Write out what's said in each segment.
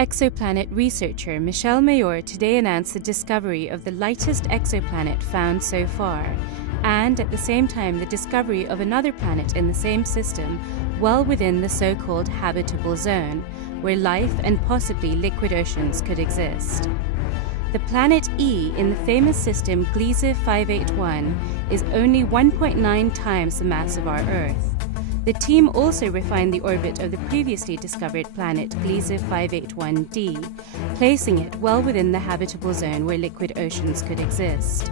exoplanet researcher Michel Mayor today announced the discovery of the lightest exoplanet found so far, and at the same time the discovery of another planet in the same system well within the so-called habitable zone, where life and possibly liquid oceans could exist. The planet E in the famous system Gliese 581 is only 1.9 times the mass of our Earth. The team also refined the orbit of the previously discovered planet Gliese 581d, placing it well within the habitable zone where liquid oceans could exist.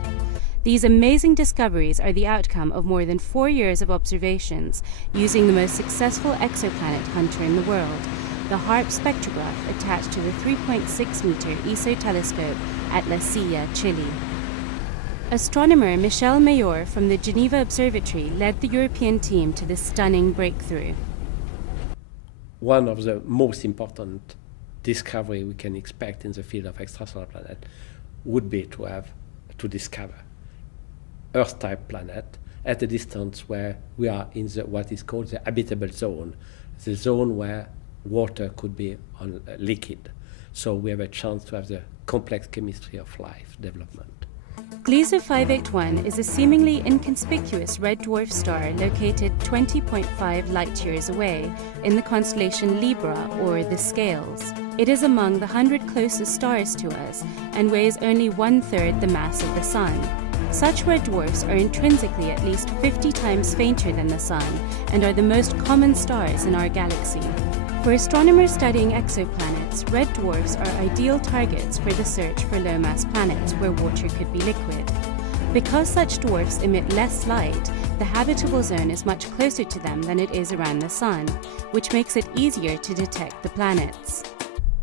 These amazing discoveries are the outcome of more than 4 years of observations using the most successful exoplanet hunter in the world, the HARPS spectrograph attached to the 3.6-meter ESO telescope at Silla, Chile. Astronomer Michel Mayor from the Geneva Observatory led the European team to this stunning breakthrough. One of the most important discoveries we can expect in the field of extrasolar planet would be to discover Earth-type planet at a distance where we are in what is called the habitable zone, the zone where water could be liquid. So we have a chance to have the complex chemistry of life development. Gliese 581 is a seemingly inconspicuous red dwarf star located 20.5 light-years away in the constellation Libra, or the Scales. It is among the 100 closest stars to us and weighs only 1/3 the mass of the Sun. Such red dwarfs are intrinsically at least 50 times fainter than the Sun and are the most common stars in our galaxy. For astronomers studying exoplanets, red dwarfs are ideal targets for the search for low-mass planets where water could be liquid. Because such dwarfs emit less light, the habitable zone is much closer to them than it is around the Sun, which makes it easier to detect the planets.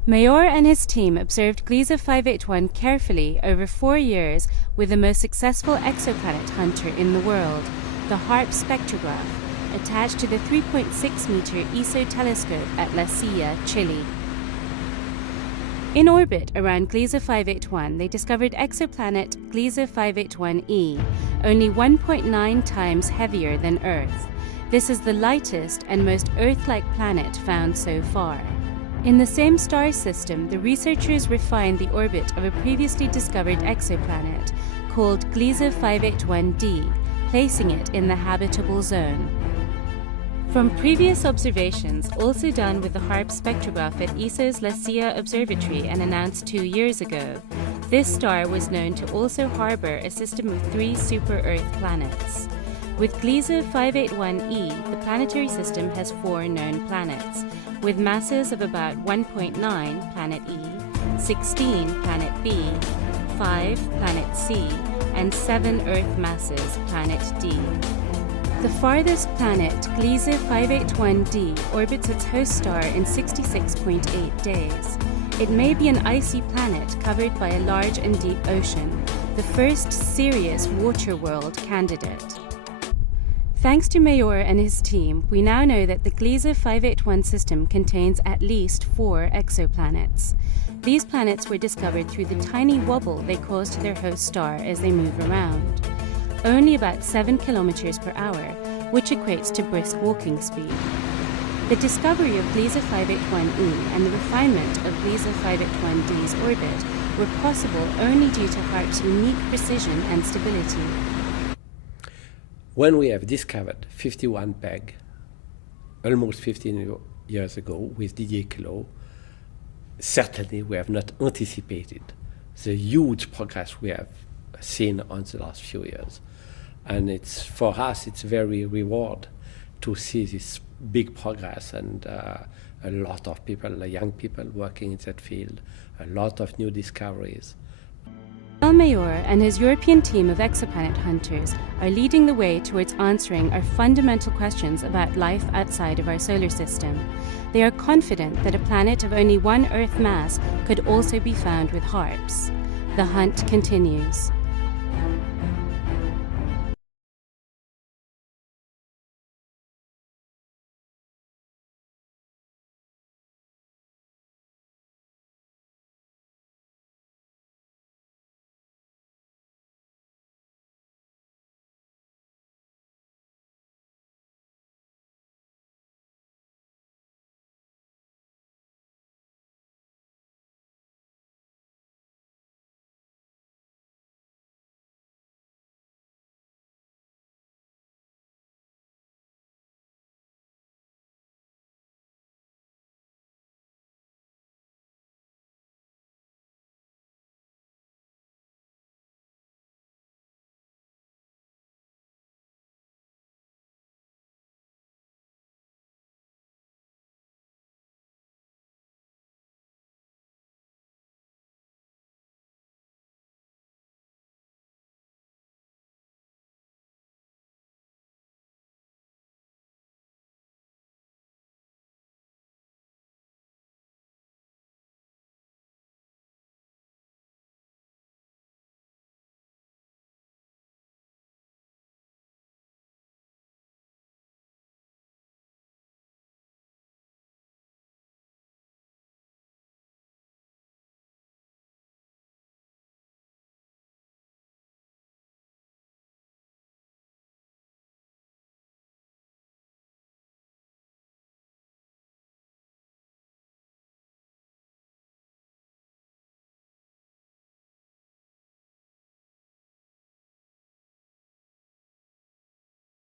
Mayor and his team observed Gliese 581 carefully over 4 years with the most successful exoplanet hunter in the world, the HARPS spectrograph, attached to the 3.6-meter ESO telescope at Silla, Chile. In orbit around Gliese 581, they discovered exoplanet Gliese 581e, only 1.9 times heavier than Earth. This is the lightest and most Earth-like planet found so far. In the same star system, the researchers refined the orbit of a previously discovered exoplanet called Gliese 581d, placing it in the habitable zone. From previous observations, also done with the HARPS spectrograph at ESO's Silla Observatory and announced 2 years ago, this star was known to also harbor a system of 3 super-Earth planets. With Gliese 581e, the planetary system has 4 known planets, with masses of about 1.9 planet E, 16 planet B, 5 planet C, and 7 Earth masses planet D. The farthest planet, Gliese 581d, orbits its host star in 66.8 days. It may be an icy planet covered by a large and deep ocean, the first serious water world candidate. Thanks to Mayor and his team, we now know that the Gliese 581 system contains at least 4 exoplanets. These planets were discovered through the tiny wobble they cause to their host star as they move around. Only about 7 kilometers per hour, which equates to brisk walking speed. The discovery of Gliese 581e and the refinement of Gliese 581d's orbit were possible only due to HARPS' unique precision and stability. When we have discovered 51 PEG, almost 15 years ago with Didier Queloz, certainly we have not anticipated the huge progress we have seen on the last few years. And for us, it's very rewarding to see this big progress and a lot of people, young people working in that field, a lot of new discoveries. Michel Mayor and his European team of exoplanet hunters are leading the way towards answering our fundamental questions about life outside of our solar system. They are confident that a planet of only 1 Earth mass could also be found with HARPS. The hunt continues.